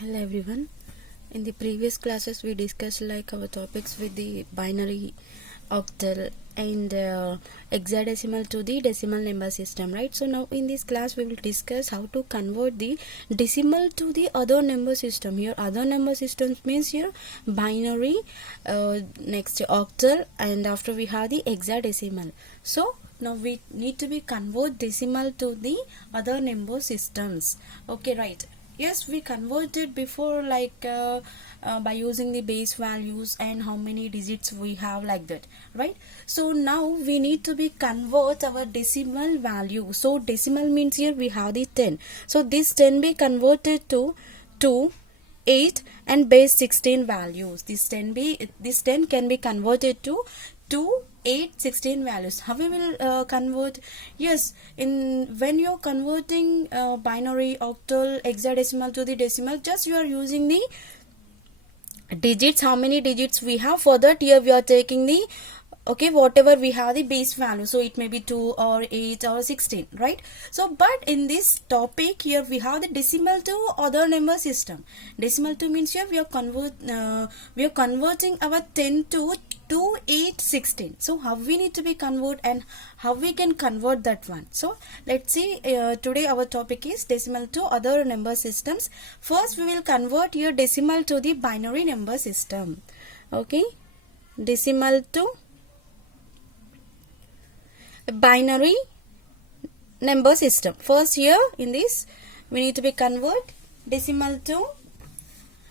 Hello everyone. In the previous classes we discussed like our topics with the binary, octal and hexadecimal to the decimal number system, right? So now in this class we will discuss how to convert the decimal to the other number system. Here other number systems means here binary, next octal, and after we have the hexadecimal. So now we need to be convert decimal to the other number systems. Okay, right. Yes, we converted before like by using the base values and how many digits we have, like that, right? So now we need to be convert our decimal value. So decimal means here we have the 10. So this 10 be converted to 2, 8 and base 16 values. This 10 can be converted to 2, 8, 16 values. How we will convert? Yes, when you're converting binary, octal, hexadecimal to the decimal, just you are using the digits, how many digits we have. For that here we are taking the whatever we have the base value, so it may be 2 or 8 or 16, right? So but in this topic here we have the decimal to other number system. Decimal to means here we are converting our 10 to 2, 8, 16. So how we need to be convert and how we can convert that one. So let's see, today our topic is decimal to other number systems. First we will convert your decimal to the binary number system. Okay, decimal to binary number system. First here in this we need to be convert decimal to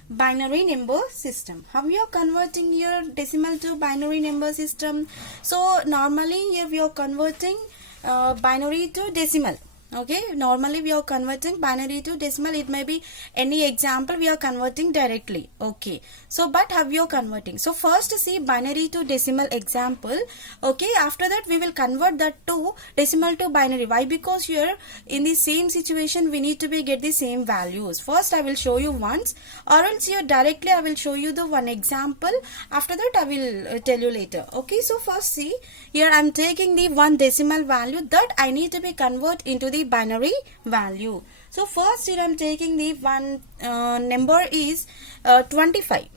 binary number system. How you are converting your decimal to binary number system? So normally here we are converting binary to decimal. Okay, normally we are converting binary to decimal. It may be any example we are converting directly. Okay, so but how you are converting? So first see binary to decimal example. Okay, after that we will convert that to decimal to binary. Why? Because here in the same situation we need to be get the same values. First I will show you once, or else here directly I will show you the one example. After that I will tell you later. Okay, so first see here I am taking the one decimal value that I need to be convert into the binary value. So first here I am taking the one number is 25.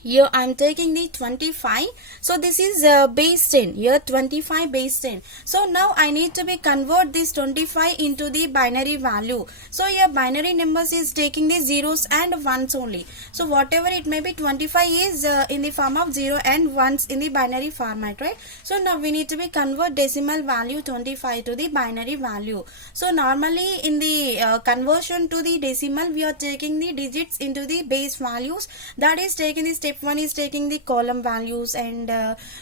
Here I am taking the 25. So this is base 10. Here 25 base 10. So now I need to be convert this 25 into the binary value. So here binary numbers is taking the zeros and ones only. So whatever it may be, 25 is in the form of 0 and 1s in the binary format, right? So now we need to be convert decimal value 25 to the binary value. So normally in the conversion to the decimal we are taking the digits into the base values. That is taking the step 1 is taking the column values and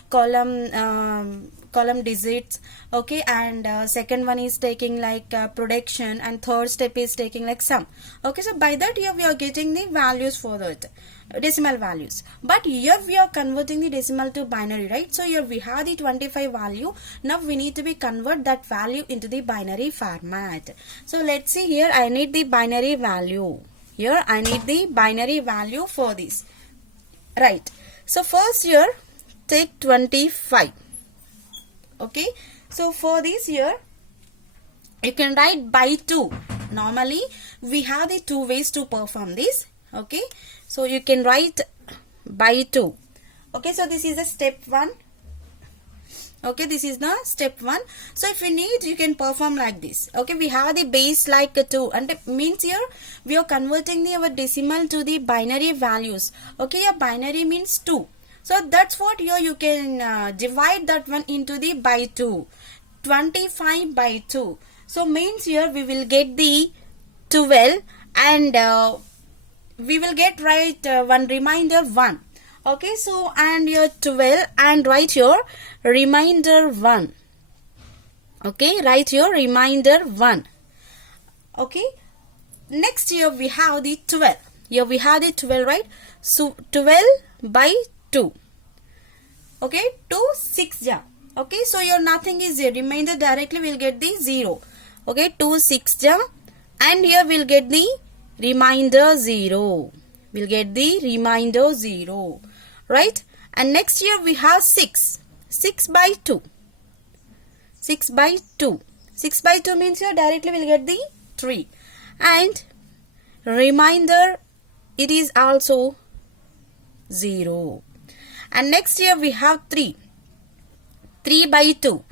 column digits. Okay, and second one is taking like production, and third step is taking like sum. Okay, so by that here we are getting the values for that decimal values. But here we are converting the decimal to binary, right? So here we have the 25 value. Now we need to be convert that value into the binary format. So let's see, here I need the binary value. Here I need the binary value for this. Right, so first here take 25. Okay, so for this here you can write by 2. Normally we have the two ways to perform this. Okay, so you can write by 2. Okay, so this is the step 1. Okay, this is the step 1. So if you need, you can perform like this. Okay, we have the base like 2, and it means here we are converting our decimal to the binary values. Okay, your binary means 2. So that's what here you can divide that one into the by 2. 25 by 2. So means here we will get the 12 and we will get one remainder 1. Okay, so and your 12 and write your remainder 1. Okay, write your remainder 1. Okay, next here we have the 12. Here we have the 12, right? So 12 by 2. Okay, 2 6 ja. Okay, so your nothing is there. Remainder directly will get the 0. Okay, 2 6 ja, and here we'll get the remainder 0. We'll get the remainder 0. Right, and next here we have 6 by 2. 6 by 2 means here directly we'll get the 3, and remainder, it is also 0. And next here we have 3 by 2,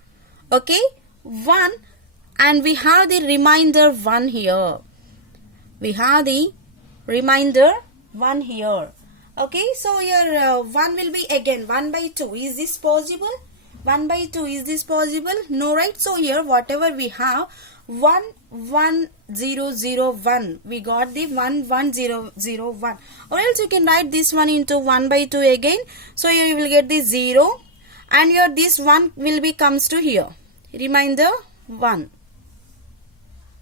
okay, 1, and we have the remainder 1 here. We have the remainder 1 here. Okay, so here 1 will be again 1 by 2. Is this possible? 1 by 2, is this possible? No, right? So here whatever we have, 1 1 0 0 1, we got the 1 1 0 0 1, or else you can write this one into 1 by 2 again. So here you will get the 0, and here this 1 will be comes to here, remainder 1.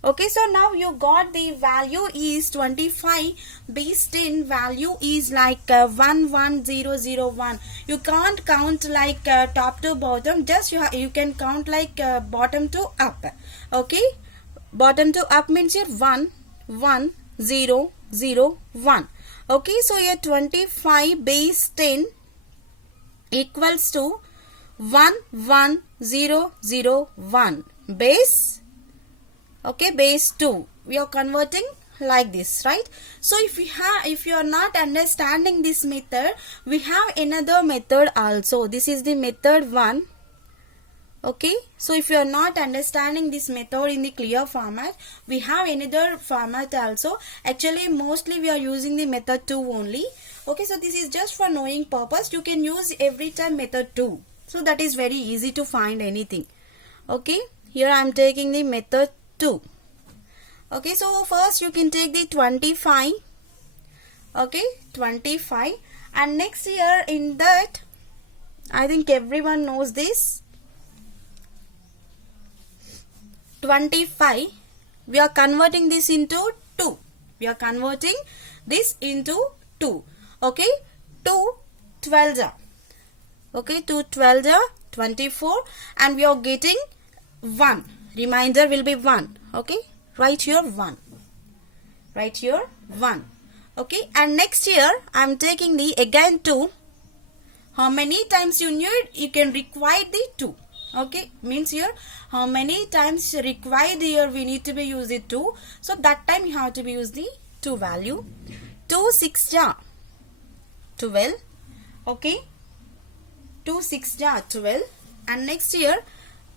Okay, so now you got the value is 25 base 10, value is like 11001. You can't count like top to bottom, just you can count like bottom to up. Okay, bottom to up means here 1 1 0 0 1. Okay, so here 25 base 10 equals to 1 1 0 0 1 base. Okay, base 2. We are converting like this, right? So if you are not understanding this method, we have another method also. This is the method 1. Okay, so if you are not understanding this method in the clear format, we have another format also. Actually mostly we are using the method 2 only. Okay, so this is just for knowing purpose. You can use every time method 2. So that is very easy to find anything. Okay, here I am taking the method 2. Okay, so first you can take the 25. Okay, 25, and next here in that, I think everyone knows this, 25, we are converting this into 2. We are converting this into 2. Okay, 2 12s are. Okay, 2 12s are 24, and we are getting 1. Remainder will be 1. Okay, right here 1. Right here 1. Okay, and next here I am taking the again 2. How many times you need, you can require the 2. Okay, means here how many times required here we need to be use the 2. So that time you have to be use the 2 value. 2 6 ja 12. Okay, 2 6 ja 12, and next here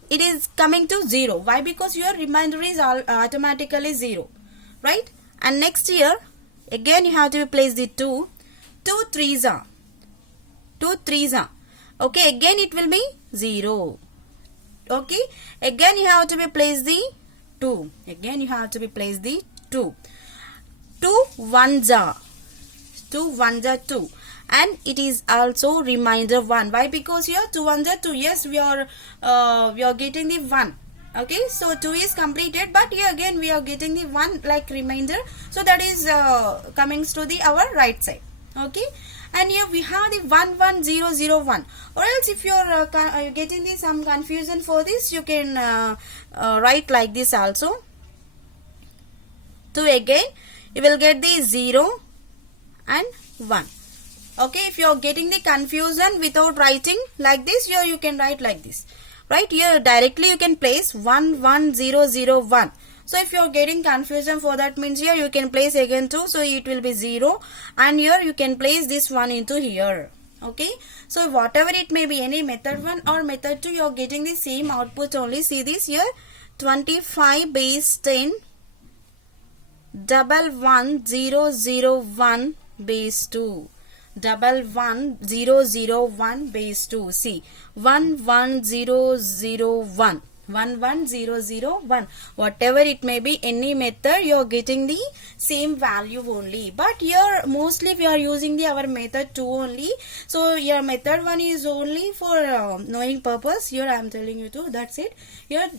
it is coming to 0. Why? Because your remainder is automatically 0, right? And next here again you have to place the 2. 2 3s are. 2 3s are. Okay, again it will be 0. Okay, again you have to be place the 2. Again you have to be place the 2. 2 1s are. 2 1s are 2. And it is also remainder 1. Why? Because here 2 1s are 2. Yes, we are getting the 1. Okay, so 2 is completed, but here again we are getting the 1 like remainder. So that is coming to the our right side. Okay, and here we have the 1 1 0 0 1. Or else if you are getting the some confusion for this, you can write like this also. 2 again you will get the 0 and 1. Okay, if you are getting the confusion without writing like this, here you can write like this. Right, here directly you can place 1 1 0 0 1. So if you are getting confusion for that, means here you can place again 2, so it will be 0, and here you can place this 1 into here. Okay, so whatever it may be, any method 1 or method 2, you are getting the same output only. See this here, 25 base 10 11001 base 2. 11001 base 2. See, 11001. 11001. Whatever it may be, any method, you are getting the same value only. But here mostly we are using the our method 2 only. So your method 1 is only for knowing purpose. Here I am telling you to. That's it. Here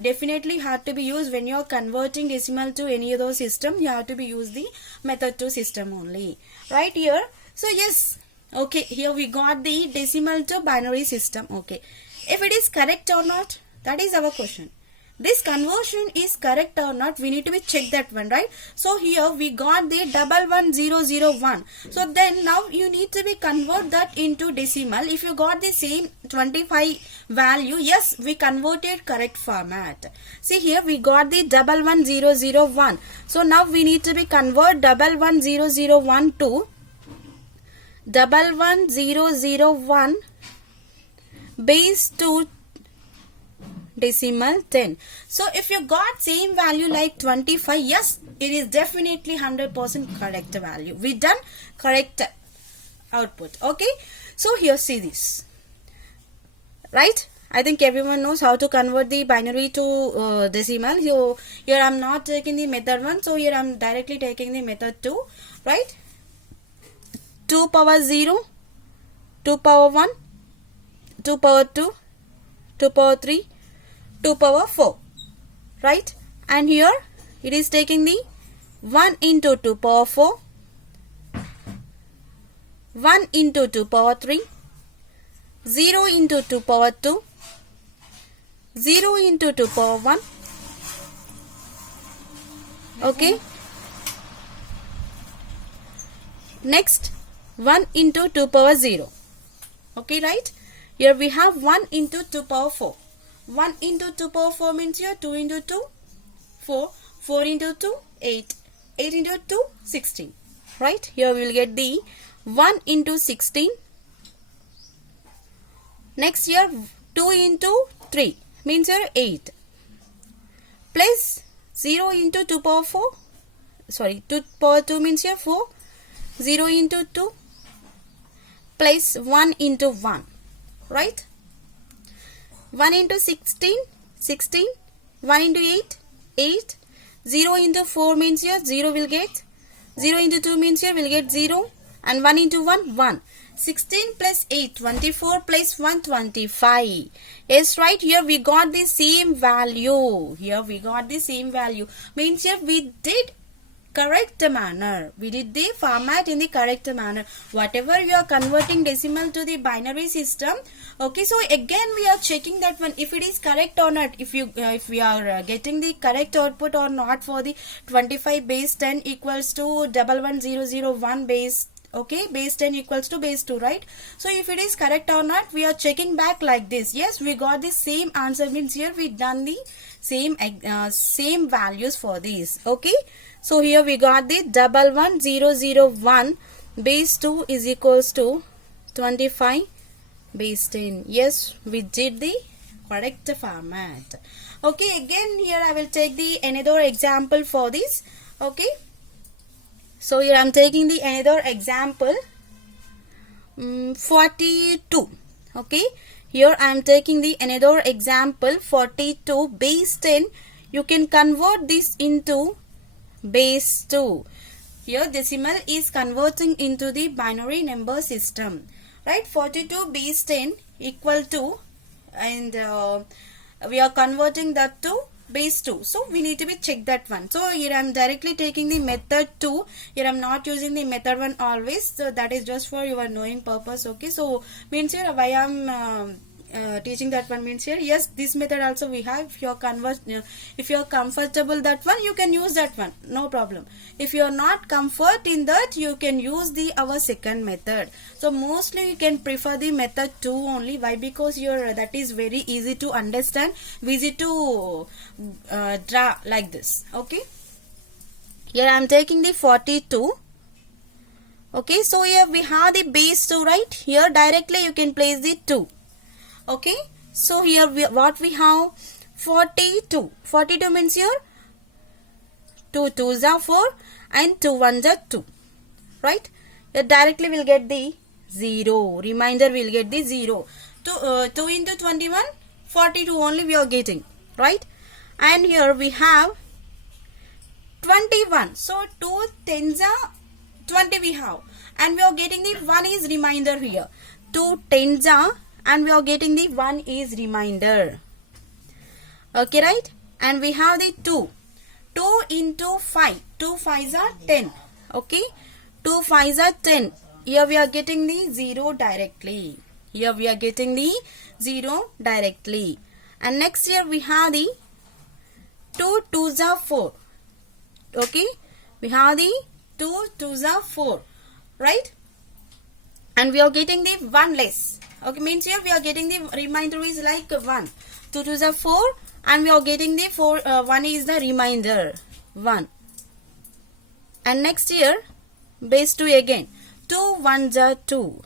definitely have to be used when you are converting decimal to any other system. You have to be use the method 2 system only. Right here. So yes, okay, here we got the decimal to binary system. Okay, if it is correct or not, that is our question. this conversion is correct or not, we need to be check that one, right? So here we got the 11001. So then now you need to be convert that into decimal. If you got the same 25 value, yes, we converted correct format. See here we got the 11001. So now we need to be convert 11001 to 11001 base 2 decimal 10. So if you got same value like 25, yes, it is definitely 100% correct value. We done correct output. Okay, so here see this, right? I think everyone knows how to convert the binary to decimal. So here I'm not taking the method 1, so here I'm directly taking the method 2, right? 2 power 0, 2 power 1, 2 power 2, 2 power 3, 2 power 4, right? And here it is taking the 1 into 2 power 4, 1 into 2 power 3, 0 into 2 power 2, 0 into 2 power 1. Okay. Next 1 into 2 power 0. Okay, right? Here we have 1 into 2 power 4. 1 into 2 power 4 means here 2 into 2, 4, 4 into 2, 8, 8 into 2, 16, right? Here we will get the 1 into 16. Next here 2 into 3 means here 8, plus 0 into 2 power 4, sorry, 2 power 2 means here 4, 0 into 2, plus 1 into 1, right? 1 into 16, 16, 1 into 8, 8, 0 into 4 means here 0 will get, 0 into 2 means here will get 0, and 1 into 1, 1. 16 plus 8, 24 plus 1, 25. Yes, right, here we got the same value. Here we got the same value. Means here we did correct manner. We did the format in the correct manner. Whatever you are converting decimal to the binary system. Okay, so again we are checking that one if it is correct or not. If we are getting the correct output or not for the 25 base 10 equals to 11001 base. Okay, base 10 equals to base 2, right? So if it is correct or not, we are checking back like this. Yes, we got the same answer, means here we done the same values for these. Okay, so here we got the 11001 base 2 is equals to 25 base 10. Yes, we did the correct format. Okay, again here I will take the another example for this. Okay, so here I am taking the another example 42. Okay, here I am taking the another example 42 base 10. You can convert this into base 2. Here decimal is converting into the binary number system, right? 42 base 10 equal to, and we are converting that to base 2. So we need to be check that one. So here I am directly taking the method 2. Here I am not using the method 1 always. So that is just for your knowing purpose. Okay, so means here why I am teaching that one, means here yes, this method also we have. If you are if you are comfortable that one, you can use that one, no problem. If you are not comfort in that, you can use the our second method. So mostly you can prefer the method 2 only. Why? Because your that is very easy to understand, easy to draw like this. Okay, here I am taking the 42. Okay, so here we have the base 2, right? Here directly you can place the 2. Okay, so here what we have 42. 42 means here 2 2s are 4 and 2 1s are 2, right? Here directly will get the 0. Remainder will get the 0. 2 into 21, 42 only we are getting, right? And here we have 21. So 2 10s are 20 we have, and we are getting the 1 is remainder here. 2 10s are, and we are getting the 1 is remainder. Okay, right? And we have the 2. 2 into 5. 2 5s are 10. Okay. 2 5s are 10. Here we are getting the 0 directly. Here we are getting the 0 directly. And next here we have the 2 2s are 4. Okay, we have the 2 2s are 4, right? And we are getting the 1 less. Okay, means here we are getting the remainder is like 1. 2 2s are 4, and we are getting the 1 is the remainder 1. And next here base 2 again. 2 1s are 2.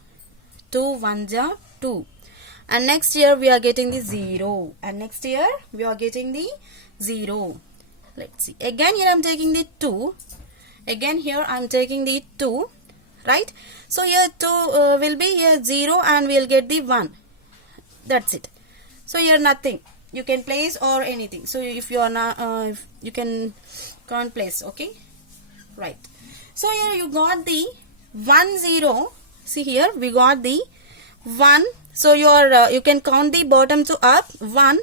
2 1s are 2. And next here we are getting the 0. And next here we are getting the 0. Let's see. Again here I am taking the 2. Again here I am taking the 2. Right? So here 2 will be here 0, and we will get the 1. That's it. So here nothing. You can place or anything. So if you are not, you can't place. Okay? Right. So here you got the 1 0. See here we got the 1. So you can count the bottom to up. 1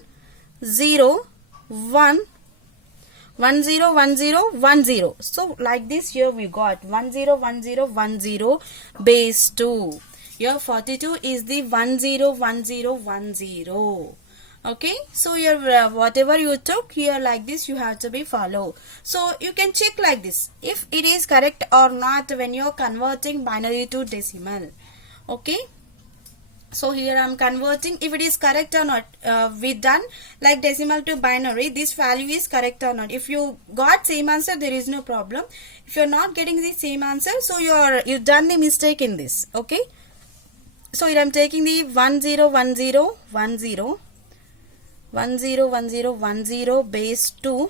0 1 1 0 1 0 1 0. So like this here we got 1 0 1 0 1 0 base 2. Here 42 is the 1 0 1 0 1 0. Okay, so here whatever you took here like this you have to be follow. So you can check like this if it is correct or not when you are converting binary to decimal. Okay, so here I am converting. If it is correct or not, we done like decimal to binary, this value is correct or not. If you got same answer, there is no problem. If you are not getting the same answer, so you done the mistake in this. Okay, so here I am taking the 1 0 1 0 1 0 1 0 1 0 1 0 base 2.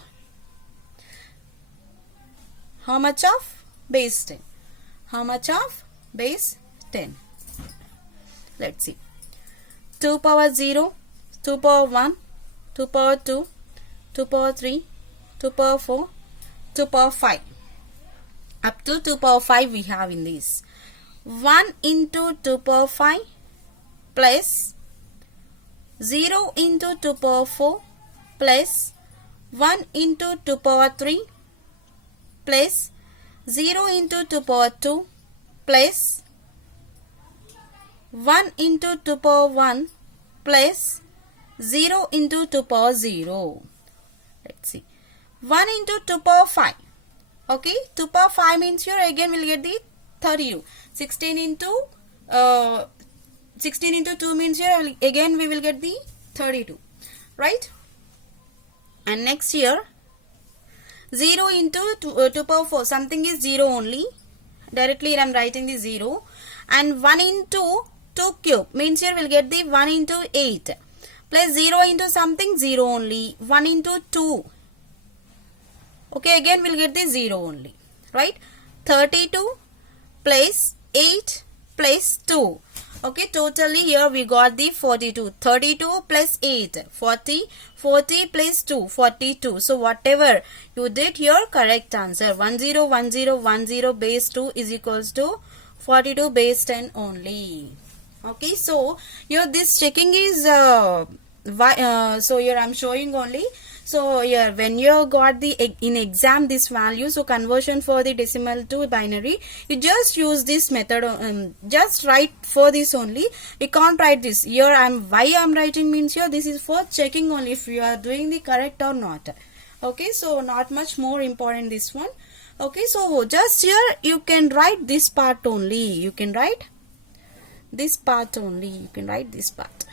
How much of base 10? How much of base 10? Let's see. 2 power 0, 2 power 1, 2 power 2, 2 power 3, 2 power 4, 2 power 5. Up to 2 power 5 we have in this. 1 into 2 power 5 plus 0 into 2 power 4 plus 1 into 2 power 3 plus 0 into 2 power 2 plus 1 into 2 power 1 plus 0 into 2 power 0. Let's see. 1 into 2 power 5. Okay, 2 power 5 means here again we'll get the 32. 16 into 2 means here again we will get the 32. Right? And next here 0 into 2 power 4. Something is 0 only. Directly I am writing the 0. And 1 into 2 cube means here we'll get the 1 into 8 plus 0 into something 0 only. 1 into 2. Okay, again we'll get the 0 only. Right? 32 plus 8 plus 2. Okay, totally here we got the 42. 32 plus 8, 40. 40 plus 2, 42. So whatever you did here, correct answer. 10 10 10 base 2 is equals to 42 base 10 only. Okay, so here this checking is so here I'm showing only. So here when you got the in exam this value, so conversion for the decimal to binary, you just use this method. Just write for this only. You can't write this here. Why I'm writing means here this is for checking only if you are doing the correct or not. Okay, so not much more important this one. Okay, so just here you can write this part only. You can write this part only. You can write this part.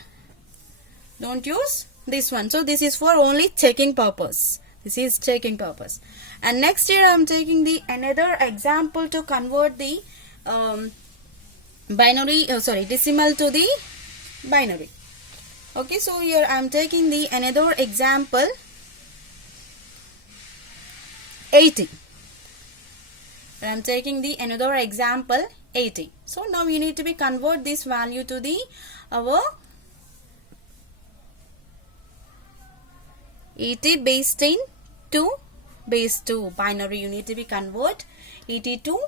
Don't use this one. So this is for only checking purpose. This is checking purpose. And next here I am taking the another example to convert the decimal to the binary. Okay, so here I am taking the another example 80. I am taking the another example 80. So now you need to be convert this value to the our 80 base 10 to base 2 binary. You need to be convert 80 to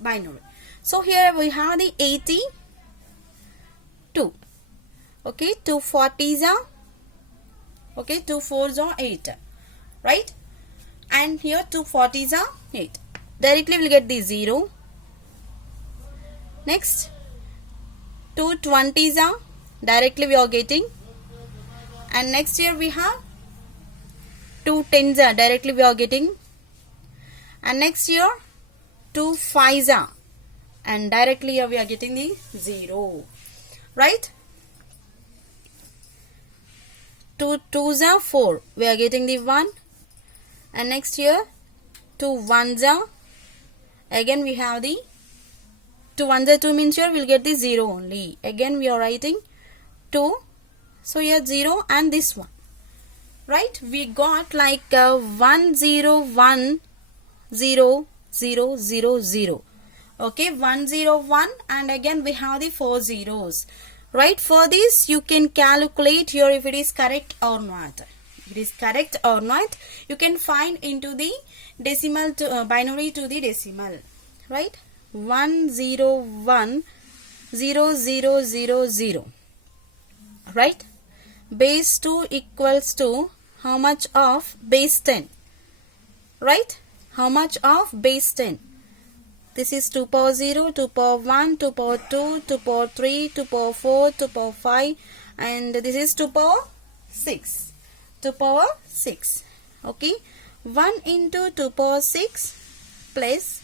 binary. So here we have the 82. Okay, 2 40s are okay, 2 4s are 8, right? And here 2 40s are 8. Directly we'll get the 0. Next 2 20s are directly we are getting, and next here we have 2 tens are directly we are getting, and next here 2 fives are, and directly here we are getting the 0, right? 2 twos are 4, we are getting the 1, and next here 2 ones are, again we have the 2 ones are 2 means here we'll get the 0 only. Again we are writing 2, so here 0 and this one, right? We got like 1 0 1 0 0 0 0. Okay, 1 0 1, and again we have the 4 zeros, right? For this you can calculate here if it is correct or not. If it is correct or not, you can find into the decimal to binary to the decimal, right? 1 0 1 0 0 0 0, right? Base 2 equals to how much of base 10, right? How much of base 10? This is 2 power 0, 2 power 1, 2 power 2, 2 power 3, 2 power 4, 2 power 5, and this is 2 power 6. 2 power 6. Okay. 1 into 2 power 6 plus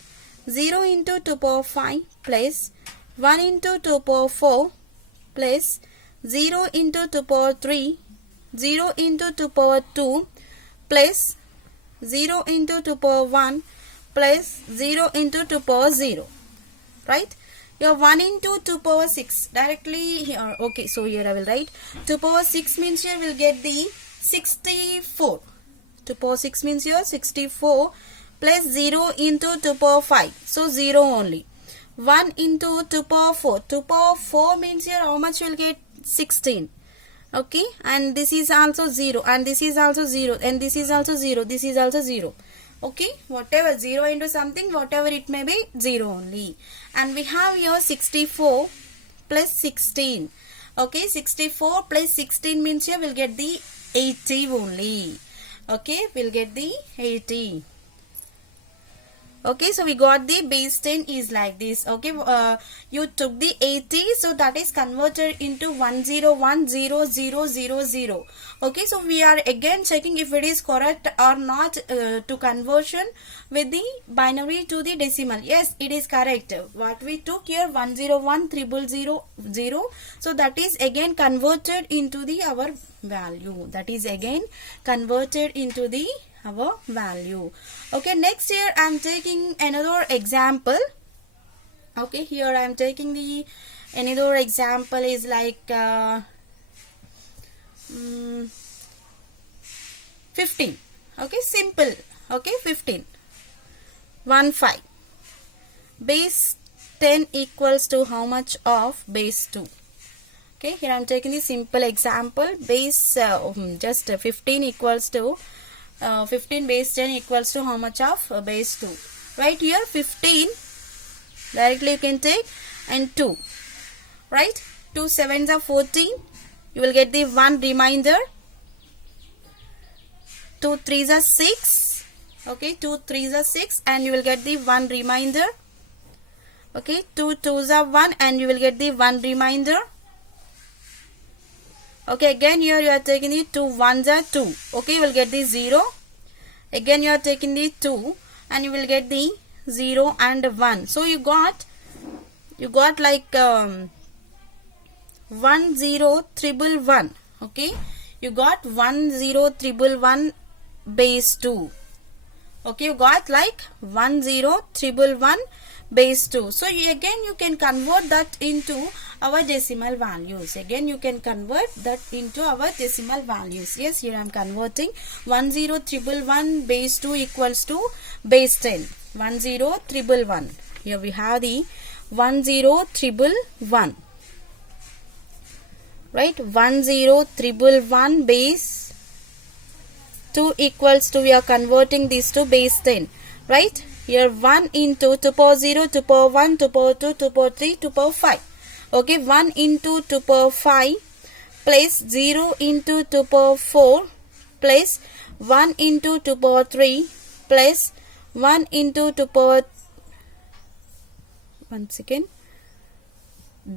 0 into 2 power 5 plus 1 into 2 power 4 plus 0 into 2 power 3, 0 into 2 power 2 plus 0 into 2 power 1 plus 0 into 2 power 0, right? Your 1 into 2 power 6 directly here. Okay, so here I will write 2 power 6 means here we'll get the 64. 2 power 6 means here 64 plus 0 into 2 power 5, so 0 only. 1 into 2 power 4. 2 power 4 means here how much you'll get? 16. Okay, and this is also 0, and this is also 0, and this is also 0, this is also 0. Okay, whatever 0 into something, whatever it may be, 0 only. And we have here 64 plus 16. Okay, 64 plus 16 means here we'll get the 80 only. Okay, we'll get the 80. Okay, so we got the base 10 is like this. Okay, you took the 80, so that is converted into 10100000. Okay, so we are again checking if it is correct or not to conversion with the binary to the decimal. Yes, it is correct. What we took here 10100000, so that is again converted into the our value. That is again converted into the our value. Okay, next here I am taking another example. Okay, here I am taking the another example is like 15. Okay, simple. Okay, 15. 1 5. Base 10 equals to how much of base 2? Okay, here I am taking the simple example. Base just 15 equals to 15 base 10 equals to how much of base 2? Right here 15 directly you can take, and 2, right? 2 sevens are 14. You will get the 1 remainder. 2 threes are 6. Okay, 2 threes are 6, and you will get the 1 remainder. Okay, 2 twos are 1, and you will get the 1 remainder. Okay, again here you are taking the 2 ones are 2. Okay, you will get the 0. Again you are taking the 2, and you will get the 0 and 1. So you got like 1 0 triple 1. Okay, you got 1 0 triple 1 base 2. Okay, you got like 1 0 triple 1 base 2. So again you can convert that into our decimal values. Again you can convert that into our decimal values. Yes, here I am converting 1 0 triple 1 base 2 equals to base 10. 1 0 triple 1. Here we have the 1 0 triple 1. Right, 1 0 triple 1 base 2 equals to, we are converting this to base 10. Right, here 1 into 2 power 0, 2 power 1, 2 power 2, 2 power 3, 2 power 5. Okay, 1 into 2 power 5 plus 0 into 2 power 4 plus 1 into 2 power 3 plus 1 into 2 power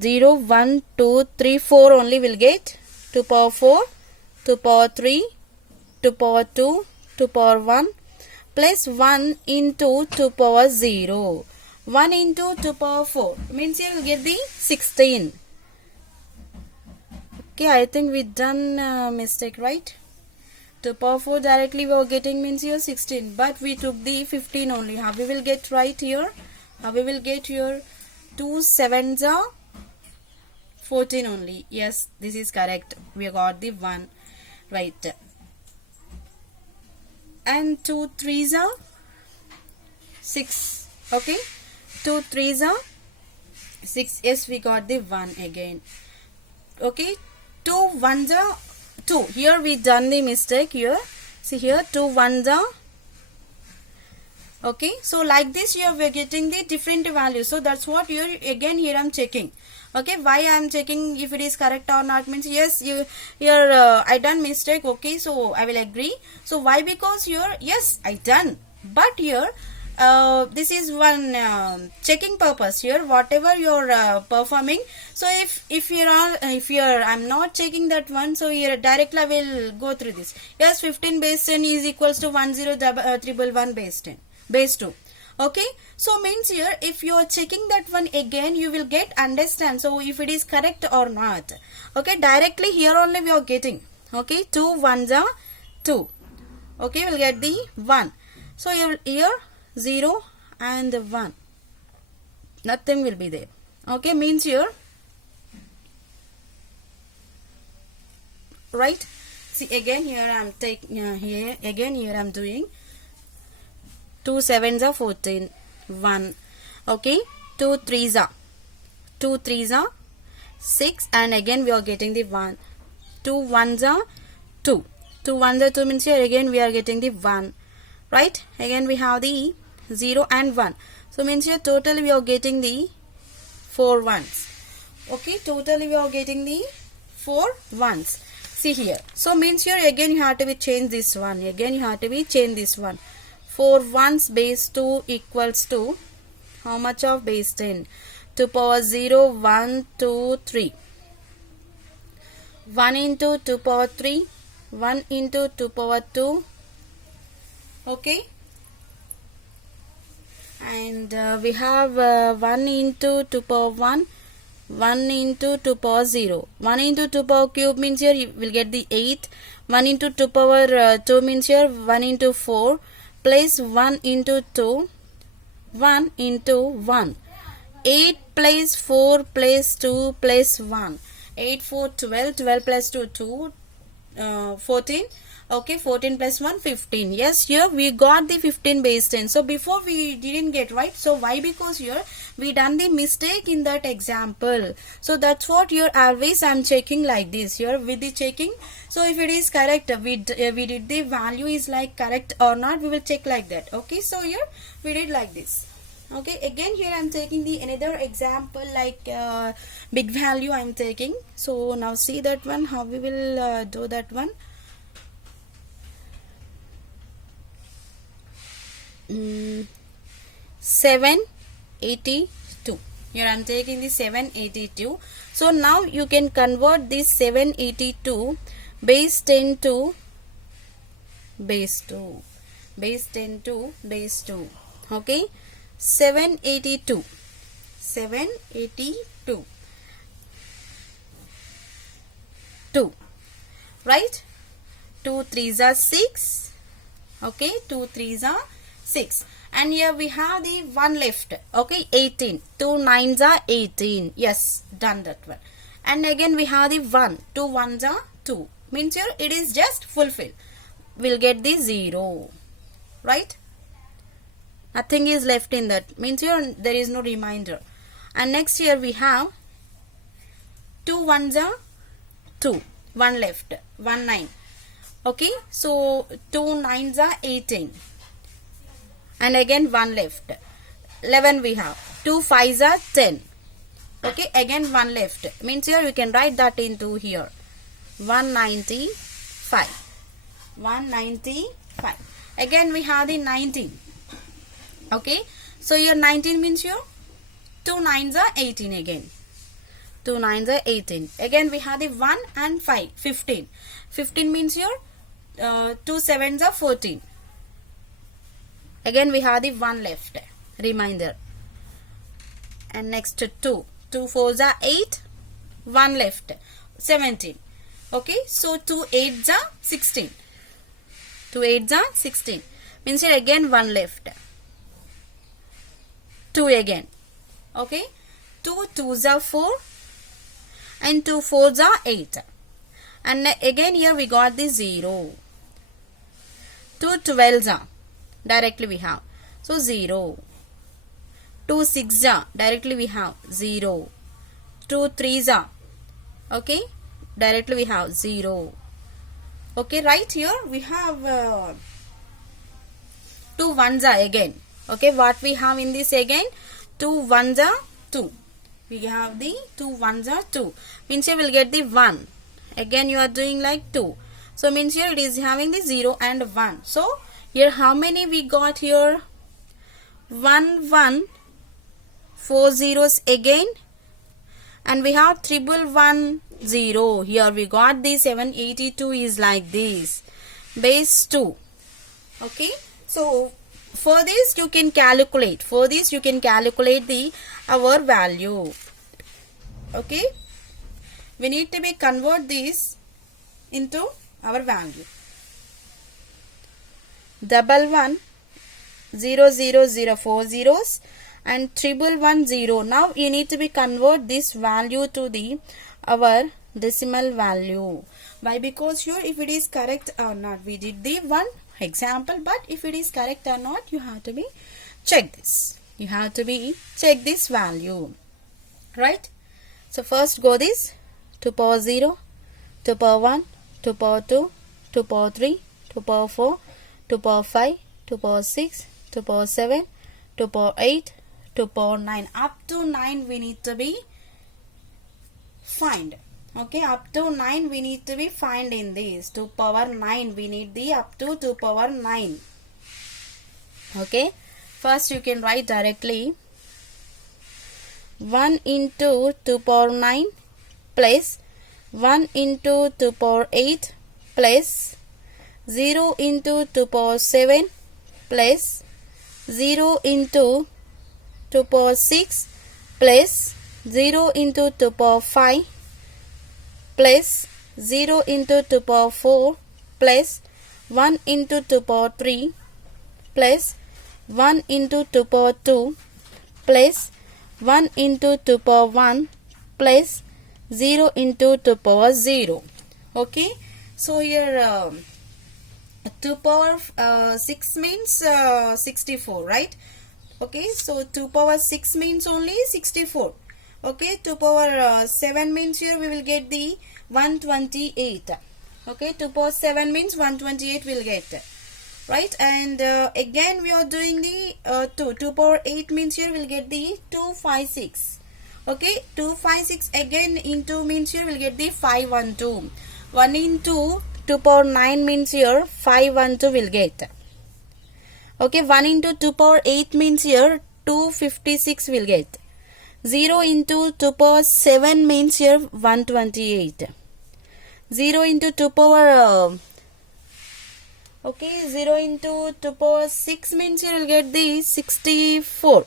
0, 1, 2, 3, 4 only will get 2 power 4, 2 power 3, 2 power 2, 2 power 1 plus 1 into 2 power 0. 1 into 2 power 4 means you will get the 16. Okay, I think we done mistake, right? 2 power 4 directly we are getting means here 16, but we took the 15 only. How we will get right here? How we will get here? 2 sevens are 14 only. Yes, this is correct. We got the 1 right. And 2 threes are 6. Okay, 2 threes are 6. Yes, we got the 1 again. Okay, 2 ones are 2. Here we done the mistake here. See here, 2 ones are. Okay, so like this here we are getting the different values. So that's what here again here I'm checking. Okay, why I am checking if it is correct or not means yes, you here I done mistake. Okay, so I will agree. So why? Because here yes I done, but here this is one checking purpose here. Whatever you're performing. So if you're I'm not checking that one. So here directly I will go through this. Yes, 15 base 10 is equals to 1011 base 10 base 2. Okay, so means here if you are checking that one again you will get understand so if it is correct or not. Okay, directly here only we are getting. Okay, 2 ones are 2. Okay, we'll get the 1. So here 0 and 1, nothing will be there. Okay, means here right. See again here I'm taking here again here I'm doing 2 sevens are 14, 1. Okay, 2 threes are 6, and again we are getting the 1. 2 ones are 2. 2 ones are 2 means here again we are getting the 1. Right, again we have the 0 and 1. So means here totally we are getting the 4 ones. Okay, totally we are getting the 4 ones. See here. So means here again you have to be change this one. Again you have to be change this one. 4 ones base 2 equals to how much of base 10? 2 power 0, 1, 2, 3. 1 into 2 power 3, 1 into 2 power 2. Okay. And we have 1 into 2 power 1, 1 into 2 power 0. 1 into 2 power cube means here you will get the 8. 1 into 2 power 2 means here 1 into 4. Place 1 into 2, 1 into 1. 8 place 4 place 2 place 1. 8, 4, 12. 12 plus 2, 14. Okay, 14 plus 1, 15. Yes, here we got the 15 base 10. So before we didn't get right. So why? Because here we done the mistake in that example. So that's what here always I'm checking like this here with the checking. So if it is correct, we did the value is like correct or not, we will check like that. Okay, so here we did like this. Okay, again here I'm taking the another example like big value I'm taking. So now see that one, how we will do that one. 782. Here I am taking the 782. So now you can convert this 782 base 10 to base 2. Base 10 to base 2. Okay. 782. 782. 2. Right? 2 threes are 6. Okay. 2 threes are 6, and here we have the 1 left. Okay, 18. 2 nines are 18. Yes, done that one. And again we have the 1. 2 ones are 2. Means here it is just fulfill. We'll get the 0. Right? Nothing is left in that. Means here there is no remainder. And next here we have 2 ones are 2. 1 left. 1 9. Okay, so 2 nines are 18. And again 1 left. 11 we have. 2 5s are 10. Okay, again 1 left. Means here we can write that into here. 195. 195. Again we have the 19. Okay, so here 19 means here 2 9s are 18 again. 2 9s are 18. Again we have the 1 and 5. 15. 15 means here 2 7s are 14. Again we have the 1 left, remainder. And next 2. 2 4s are 8. 1 left, 17. Okay, so 2 8s are 16. 2 8s are 16. Means here again 1 left. 2 again. Okay, 2 2s are 4. And 2 4s are 8. And again here we got the 0. 2 12s are directly we have. So 0. 2 6s are directly we have 0. 2 3s are, okay, directly we have 0. Okay, right here we have 2 1s are again. Okay, what we have in this again? 2 1s are 2. We have the 2 1s are 2. Means here we'll get the 1. Again you are doing like 2. So means here it is having the 0 and 1. So here how many we got here? 1 1, 4 zeros again. And we have 111 0. Here we got the 782 is like this. Base 2. Okay. So for this you can calculate. For this you can calculate the our value. Okay. We need to be convert this into our value. 111 0 0 0 4 zeros and 1110. Now you need to be convert this value to the our decimal value. Why? Because here if it is correct or not, we did the one example, but if it is correct or not, you have to be check this. You have to be check this value, right? So first go this 2 power 0, 2 power 1, 2 power 2, 2 power 3, 2 power 4, 2 power 5, 2 power 6, 2 power 7, 2 power 8, 2 power 9. Up to 9 we need to be find. Okay, up to 9 we need to be find in this. 2 power 9 we need the up to 2 power 9. Okay, first you can write directly 1 into 2 power 9 plus 1 into 2 power 8 plus 0 into 2 power 7 plus 0 into 2 power 6 plus 0 into 2 power 5 plus 0 into 2 power 4 plus 1 into 2 power 3 plus 1 into 2 power 2 plus 1 into 2 power 1 plus 0 into 2 power 0. Okay, so here 2 power 6 means 64, right? Okay, so 2 power 6 means only 64. Okay, 2 power 7 means here we will get the 128. Okay, 2 power 7 means 128 will get, right? And again we are doing the 2 power 8 means here we'll get the 256. Okay, 256 again into means here we'll get the 512. 1 into 2 power 9 means here 512 will get. Okay, 1 into 2 power 8 means here 256 will get. 0 into 2 power 7 means here 128. 0 into 2 power okay, 0 into 2 power 6 means here will get the 64.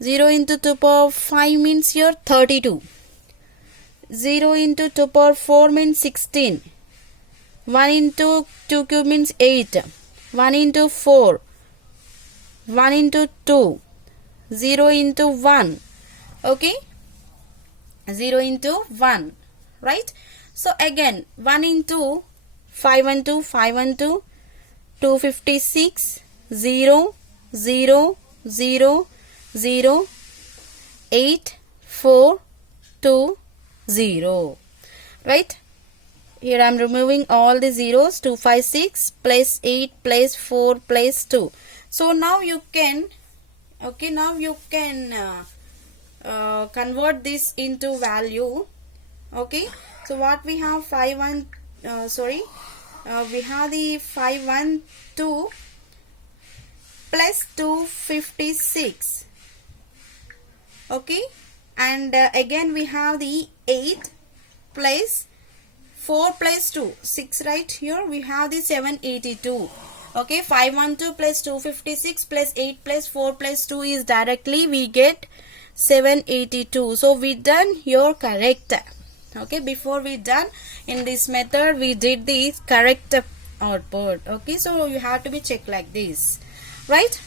0 into 2 power 5 means here 32. 0 into 2 power 4 means 16. 1 into 2 cube means 8. 1 into 4. 1 into 2. 0 into 1. Okay. 0 into 1. Right. So again 1 into 5 and 2. 5 and 2. 256. 0. 0. 0. 0. 8. 4. 2. 0. Right. Here I am removing all the zeros. 256 plus 8 plus 4 plus 2. So now you can, okay, now you can convert this into value. Okay, so what we have 5 1 we have the 512 plus 256. Okay, and again we have the 8 plus 4 plus 2 6, right? Here we have the 782. Okay, 512 plus 256 plus 8 plus 4 plus 2 is directly we get 782. So we done your correct. Okay, before we done in this method we did the correct output. Okay, so you have to be checked like this, right?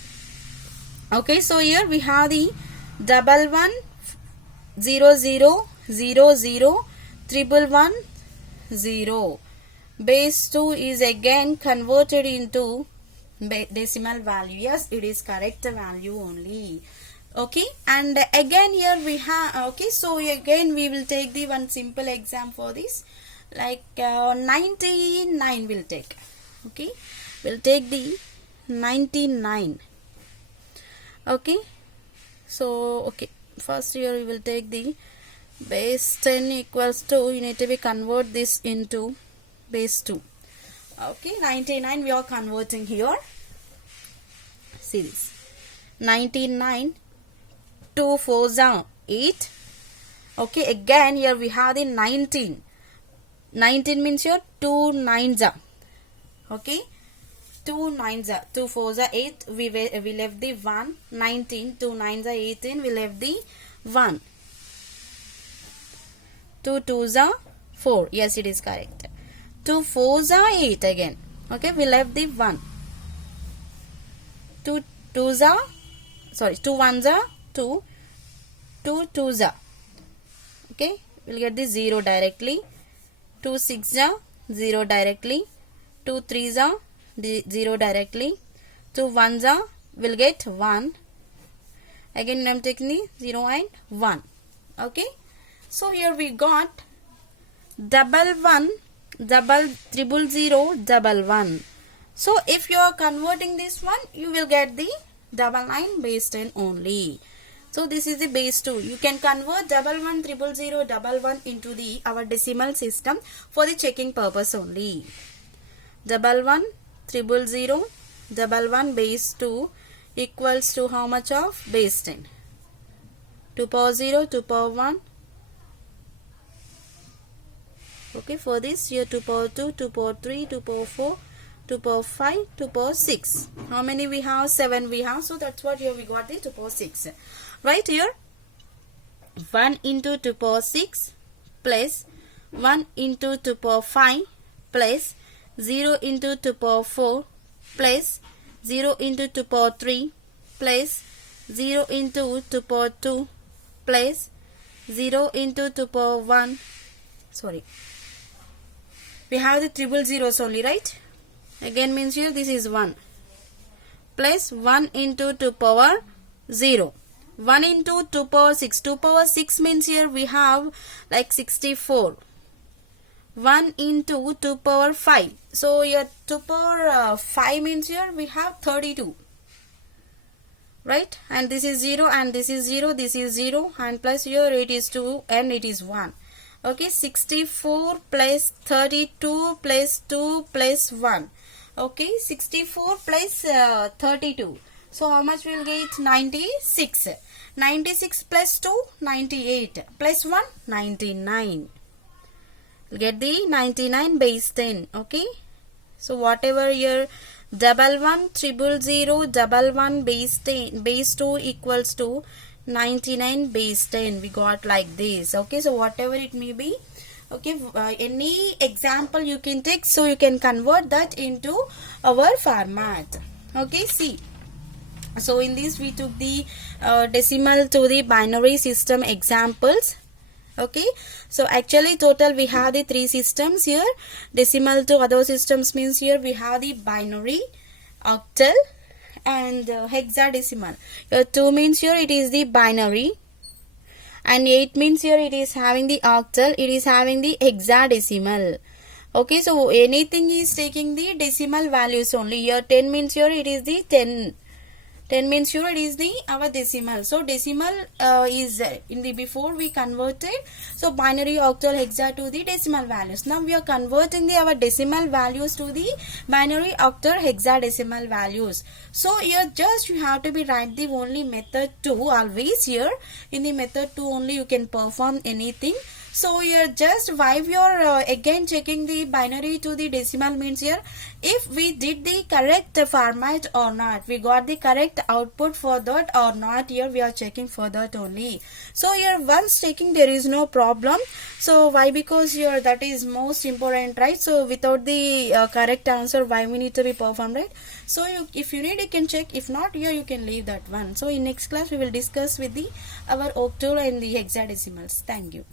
Okay, so here we have the 1100001110. Base 2 is again converted into decimal value. Yes, it is correct value only. Okay, and again here we have, okay, so again we will take the one simple exam for this, like 99 will take. Okay, we'll take the 99. Okay, so okay, first here we will take the base 10 equals to, you need to be convert this into base 2. Okay, 99 we are converting here. See this, 99, 2 4s are 8. Okay, again here we have the 19. 19 means here 2 9s are. Okay, 2 9s are, 2 4s are 8. We left the 1. 19, 2 9s are 18. We left the 1. 2 2s are 4. Yes, it is correct. 2 4s are 8 again. Okay, we left the 1. 2 2s are, sorry, 2 1s are 2. 2 2s are. Okay, we'll get the 0 directly. 2 6s are 0 directly. 2 3s are 0 directly. 2 1s are, we'll get 1. Again I'm taking the 0 and 1. Okay, so here we got 11000011. So if you are converting this one, you will get the 99 base 10 only. So this is the base 2. You can convert 11000011 into the our decimal system for the checking purpose only. 11000011 base 2 equals to how much of base 10? 2 power 0, 2 power 1. Okay, for this here 2 power 2, 2 power 3, 2 power 4, 2 power 5, 2 power 6. How many we have? 7 we have. So that's what here we got the 2 power 6. Right here 1 into 2 power 6 plus 1 into 2 power 5 plus 0 into 2 power 4 plus 0 into 2 power 3 plus 0 into 2 power 2 plus 0 into 2 power 1. Sorry, we have the triple zeros only, right? Again means here this is 1 plus 1 into 2 power 0. 1 into 2 power 6. 2 power 6 means here we have like 64. 1 into 2 power 5. So here 2 power 5 means here we have 32. Right? And this is 0 and this is 0. This is 0 and plus here it is 2 and it is 1. Okay, 64 plus 32 plus 2 plus 1. Okay, 64 plus 32. So how much we will get? 96. 96 plus 2, 98. Plus 1, 99. We'll get the 99 base 10. Okay. So whatever your 11000011 base 10 base 2 equals to 99 base 10. We got like this. Okay. So whatever it may be. Okay, any example you can take, so you can convert that into our format. Okay, see. So in this we took the decimal to the binary system examples. Okay, so actually total we have the 3 systems here. Decimal to other systems means here we have the binary, octal and hexadecimal. Here 2 means here it is the binary. And 8 means here it is having the octal, it is having the hexadecimal. Okay, so anything is taking the decimal values only. Here 10 means here it is the 10 10 means here it is the our decimal. So decimal is in the before we converted so binary, octal, hexa to the decimal values. Now we are converting the our decimal values to the binary, octal, hexadecimal values. So here just you have to be write the only method 2 always. Here in the method 2 only you can perform anything. So here just why we are again checking the binary to the decimal means here if we did the correct format or not, we got the correct output for that or not, here we are checking for that only. So here once checking there is no problem. So why? Because here that is most important, right? So without the correct answer why we need to be performed, right? So if you need you can check, if not here you can leave that one. So in next class we will discuss with the our octal and the hexadecimals. Thank you.